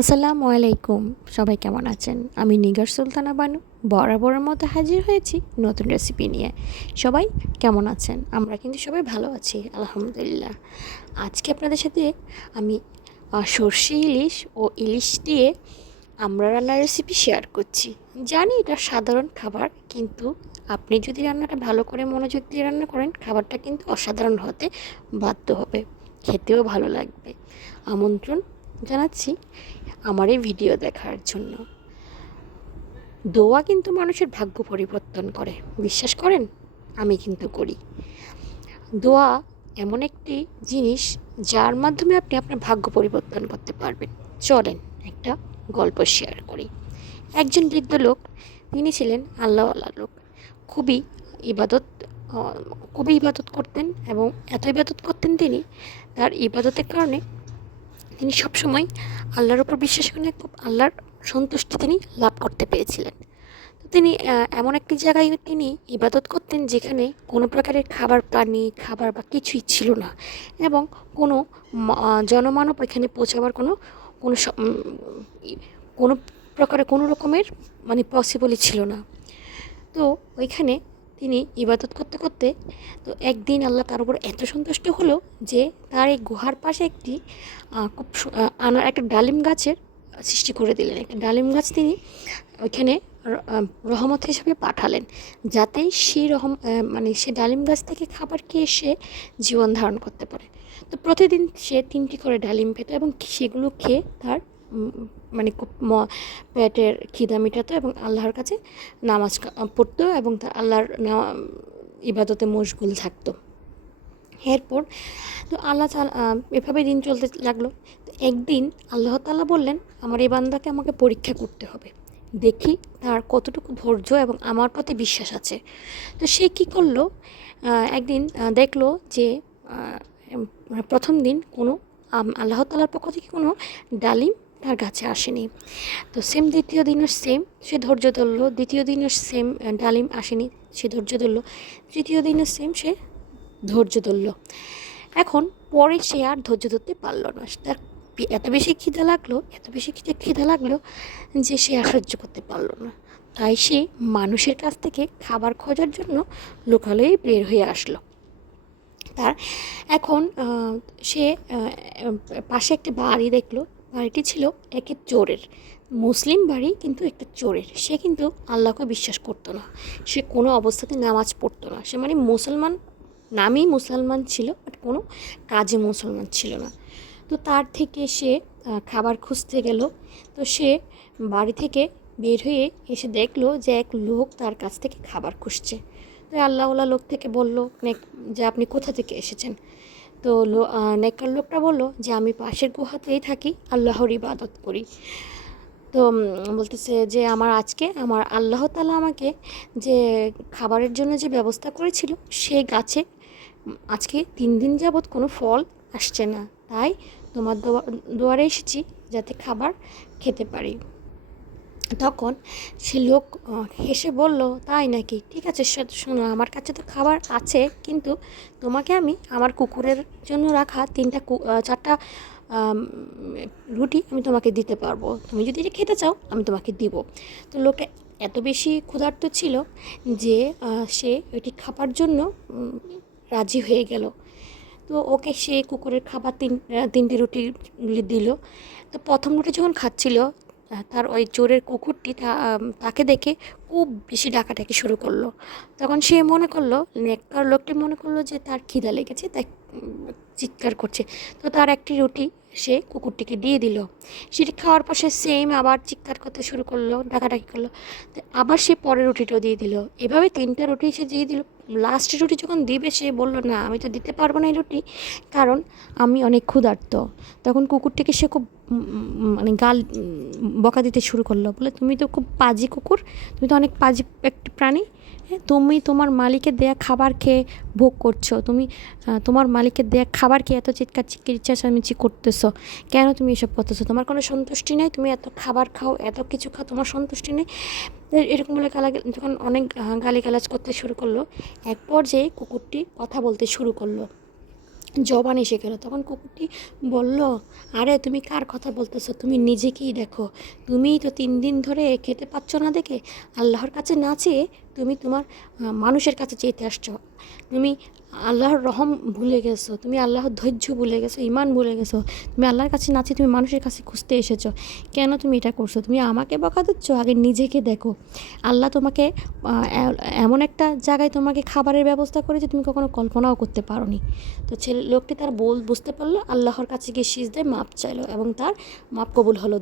আসসালামু আলাইকুম। সবাই কেমন আছেন? আমি নিগার সুলতানা বানু, বরাবরের মতো হাজির হয়েছি নতুন রেসিপি নিয়ে। সবাই কেমন আছেন? আমরা কিন্তু সবাই ভালো আছি, আলহামদুলিল্লাহ। আজকে আপনাদের সাথে আমি সর্ষে ইলিশ ও ইলিশ দিয়ে আমরা রান্নার রেসিপি শেয়ার করছি। জানি এটা সাধারণ খাবার, কিন্তু আপনি যদি রান্নাটা ভালো করে মনোযোগ দিয়ে রান্না করেন, খাবারটা কিন্তু অসাধারণ হতে বাধ্য হবে। খেতেও ভালো লাগবে। আমন্ত্রণ জানাচ্ছি আমার এই ভিডিও দেখার জন্য। দোয়া কিন্তু মানুষের ভাগ্য পরিবর্তন করে। বিশ্বাস করেন? আমি কিন্তু করি। দোয়া এমন একটি জিনিস যার মাধ্যমে আপনি আপনার ভাগ্য পরিবর্তন করতে পারবেন। চলেন একটা গল্প শেয়ার করি। একজন বৃদ্ধ লোক, তিনি ছিলেন আল্লাহওয়ালা লোক। খুবই ইবাদত খুবই ইবাদত করতেন এবং এত ইবাদত করতেন তিনি, তার ইবাদতের কারণে তিনি সবসময় আল্লাহর উপর বিশ্বাস করে খুব আল্লাহর সন্তুষ্টি তিনি লাভ করতে পেরেছিলেন। তো তিনি এমন একটি জায়গায় তিনি ইবাদত করতেন যেখানে কোনো প্রকারের খাবার পানি খাবার বা কিছুই ছিল না এবং কোনো জনমানব এখানে পৌঁছাবার কোনো কোনো কোনো প্রকারে কোনো রকমের মানে পসিবলই ছিল না। তো ওইখানে তিনি ইবাদত করতে করতে তো একদিন আল্লাহ তার উপর এত সন্তুষ্ট হলো যে তার এই গুহার পাশে একটি খুব সু- আনার একটা ডালিম গাছের সৃষ্টি করে দিলেন। একটা ডালিম গাছ তিনি ওইখানে রহমত হিসাবে পাঠালেন যাতে সেই রহম মানে সে ডালিম গাছ থেকে খাবার খেয়ে সে জীবন ধারণ করতে পারে। তো প্রতিদিন সে তিনটি করে ডালিম পেত এবং সেগুলো খেয়ে তার মানে পেটের খিদা মেটাতো এবং আল্লাহর কাছে নামাজ পড়তো এবং তার আল্লাহর ইবাদতে মশগুল থাকতো। এরপর তো আল্লাহ এভাবে দিন চলতে লাগল। তো একদিন আল্লাহ তাআলা বললেন, আমার এই বান্দাকে আমাকে পরীক্ষা করতে হবে। দেখি তার কতটুকু ধৈর্য এবং আমার প্রতি বিশ্বাস আছে। তো সে কী করল? একদিন দেখল যে প্রথম দিন কোনো আল্লাহ তালার পক্ষ থেকে কোনো ডালিম তার কাছে আসেনি। তো সেম দ্বিতীয় দিনও সেম সে ধৈর্য ধরল। দ্বিতীয় দিনও সেম ডালিম আসেনি, সে ধৈর্য ধরলো। তৃতীয় দিনও সেম সে ধৈর্য ধরলো। এখন পরে সে আর ধৈর্য ধরতে পারল না। তার এত বেশি খিদা লাগল, এত বেশি খিদে, খিদা লাগল যে সে আর সহ্য করতে পারল না। তাই সে মানুষের কাছ থেকে খাবার খোঁজার জন্য লোকালয়ে বের হয়ে আসলো। তার এখন সে পাশে একটা বাড়ি দেখল। বাড়িটি ছিল একে চোরের। মুসলিম বাড়ি কিন্তু একটা চোরের। সে কিন্তু আল্লাহকে বিশ্বাস করতো না। সে কোনো অবস্থাতে নামাজ পড়তো না। সে মানে মুসলমান নামেই মুসলমান ছিল বাট কোনো কাজে মুসলমান ছিল না। তো তার থেকে সে খাবার খুঁজতে গেল। তো সে বাড়ি থেকে বের হয়ে এসে দেখল যে এক লোক তার কাছ থেকে খাবার খুঁজছে। তো আল্লাহওয়ালা লোক থেকে বলল, "নেক- যে আপনি কোথা থেকে এসেছেন? তো নেককার লোকটা বলল যে, আমি পাশের গুহাতেই থাকি, আল্লাহর ইবাদত করি। তো বলতেছে যে, আমার আজকে, আমার আল্লাহ তালা আমাকে যে, খাবারের জন্য যে ব্যবস্থা করেছিল, সেই গাছে আজকে তিন দিন যাবৎ কোনো ফল আসছে না। তাই তোমার দোয়া- দুয়ারে এসেছি যাতে খাবার খেতে পারি। তখন সে লোক হেসে বলল, তাই নাকি? ঠিক আছে শোনো, আমার কাছে তো খাবার আছে, কিন্তু তোমাকে আমি আমার কুকুরের জন্য রাখা তিনটা চারটা রুটি আমি তোমাকে দিতে পারব। তুমি যদি এটা খেতে চাও, আমি তোমাকে দিব। তো লোকটা এত বেশি ক্ষুধার্ত ছিল যে সে এটি খাবার জন্য রাজি হয়ে গেল। তো ওকে সে কুকুরের খাবার তিন তিনটি রুটি দিল। তো প্রথম রুটি যখন খাচ্ছিল তার ওই চোরের কুকুরটি তাকে দেখে খুব বেশি ডাকাটাকি শুরু করল। তখন সে মনে করল, নেককার লোকটি মনে করল যে তার খিদা লেগেছে, তাই চিৎকার করছে। তো তার একটি রুটি সে কুকুরটিকে দিয়ে দিল। সেটি খাওয়ার পর সে সেম আবার চিৎকার করতে শুরু করল, ডাকাডাকি করল। আবার সে পরের রুটিটাও দিয়ে দিল। এভাবে তিনটা রুটি সে দিয়ে দিল। লাস্ট রুটি যখন দিবে, সে বলল, না, আমি তো দিতে পারব না এই রুটি। কারণ আমি অনেক ক্ষুধার্ত। তখন কুকুরটিকে সে খুব মানে গাল বকা দিতে শুরু করল। বলে, তুমি তো খুব পাজি কুকুর। তুমি তো অনেক পাজি একটি প্রাণী। হ্যাঁ তুমি তোমার মালিকের দেয়া খাবার খেয়ে ভোগ করছ। তুমি তোমার মালিকের দেয়া খাবার খেয়ে এত চিৎকার চিৎকার চেঁচামেচি করতেছো। কেন তুমি এসব করতেছো? তোমার কোনো সন্তুষ্টি নেই? তুমি এত খাবার খাও, এত কিছু খাও, তোমার সন্তুষ্টি নেই? এরকম বলে গালা যখন অনেক গালি গালাজ করতে শুরু করল, এক পর্যায়ে কুকুরটি কথা বলতে শুরু করল। জবান এসে গেল। তখন কুকুরটি বলল, আরে, তুমি কার কথা বলতেছো? তুমি নিজেকেই দেখো। তুমিই তো তিন দিন ধরে খেতে পাচ্ছ না দেখে? আল্লাহর কাছে না চেয়ে তুমি তোমার মানুষের কাছে চেয়েতে আসছো। তুমি আল্লাহর রহম ভুলে গেছো, তুমি আল্লাহর ধৈর্য ভুলে গেছো ইমান ভুলে গেছো, তুমি আল্লাহর কাছে না চেয়ে তুমি মানুষের কাছে খুঁজতে এসেছ। কেন তুমি এটা করছ? তুমি আমাকে বকা দিচ্ছ? আগে নিজেকে দেখো। আল্লাহ তোমাকে এমন একটা জায়গায় তোমাকে খাবারের ব্যবস্থা করেছে, তুমি কখনো কল্পনাও করতে পারোনি। তো ছেলে, লোকটি তার বল বুঝতে পারল, আল্লাহর কাছে গিয়ে সিজদায় মাপ চাইলো এবং তার মাপ কবুল হলো।